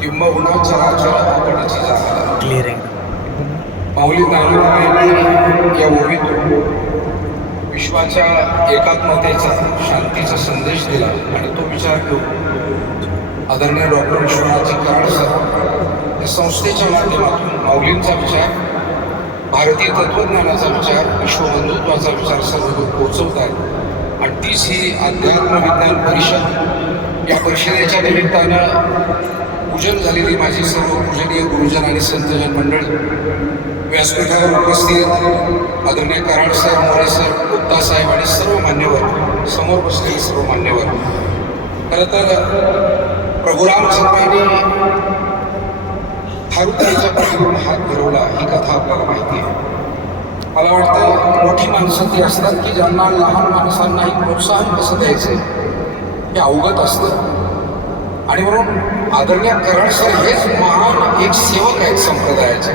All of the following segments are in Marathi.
किंबहुना चराचर आपणची जागा क्लिअर एकदम माऊली तालुक्याने या ओवीतून विश्वाच्या एकात्मतेचा शांतीचा संदेश दिला आणि तो विचार घेऊन आदरणीय डॉक्टर विश्वनाथजी कराड सर या संस्थेच्या माध्यमातून माऊलींचा विचार भारतीय तत्वज्ञानाचा विचार विश्वबंधुत्वाचा विचार सर्वदूर पोहोचवत आहेत आणि तीच ही अध्यात्म विज्ञान परिषद या परिषदेच्या निमित्तानं पूजन झालेली माझी सर्व पूजनीय गुरुजन आणि संतजन मंडळी व्यासपीठावर उपस्थित आदरणीय कराड सर मोरे साहेब गुप्ता साहेब आणि सर्व मान्यवर समोर बसलेले सर्व मान्यवर. खरं तर प्रभुराम रामचंद्रांनी हारुताईच्या पाठीवरून हात फिरवला ही कथा आपल्याला माहिती आहे. मला वाटतं मोठी माणसं ती असतात की ज्यांना लहान माणसांनाही प्रोत्साहन कसं द्यायचं हे अवगत असतं. आणि म्हणून आदरणीय करण सर हेच महान एक सेवक आहेत संप्रदायाचे.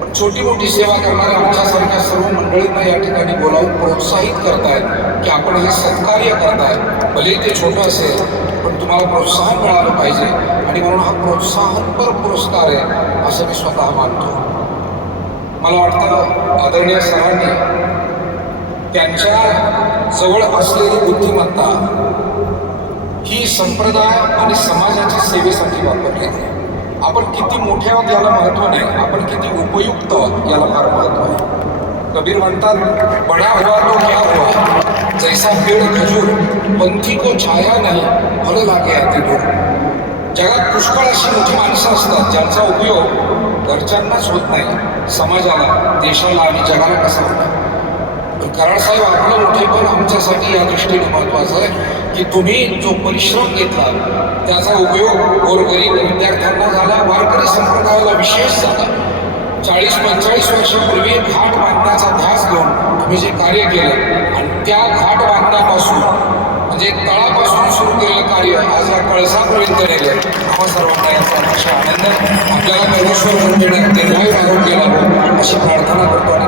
पण छोटी मोठी सेवा करणाऱ्या आमच्यासारख्या सर्व मंडळींना या ठिकाणी बोलावून प्रोत्साहित करतायत की आपण हे सत्कार्य करताय भले ते छोटं असेल पण तुम्हाला प्रोत्साहन मिळालं पाहिजे. आणि म्हणून हा प्रोत्साहनपर पुरस्कार आहे असं मी स्वतः मानतो. मला वाटतं आदरणीय सरांनी त्यांच्या जवळ असलेली बुद्धिमत्ता ही संप्रदाय आणि समाजाच्या सेवेसाठी वापरली आहे. आपण किती मोठे आहोत याला महत्त्व नाही आपण किती उपयुक्त आहोत याला फार महत्त्व आहे. कबीर म्हणतात बडा हुआ तो क्या हुआ? जैसा पेड़ खजूर पंथी को छाया नाही फल लागे अति दूर जगात पुष्कळ अशी मोठी माणसं असतात ज्यांचा उपयोग घरच्यांनाच होत नाही समाजाला देशाला आणि जगाला कसा होता कराड साहेब आपलं मोठेपण आमच्यासाठी या दृष्टीने महत्वाचं आहे की तुम्ही जो परिश्रम घेतला त्याचा उपयोग गोरगरीब विद्यार्थ्यांना झाला वारकरी संप्रदायाला विशेष झाला. चाळीस पंचेचाळीस वर्षापूर्वी घाट बांधण्याचा ध्यास घेऊन तुम्ही जे कार्य केलं आणि त्या घाट बांधण्यापासून म्हणजे तळापासून सुरू केलेलं कार्य आज या कळसापर्यंत नेलं आम्हा सर्वांना याचा अतिशय आनंद आपल्याला कळेश्वर देण्यात दीर्घायू आरोग्य लाभो अशी प्रार्थना करतो आणि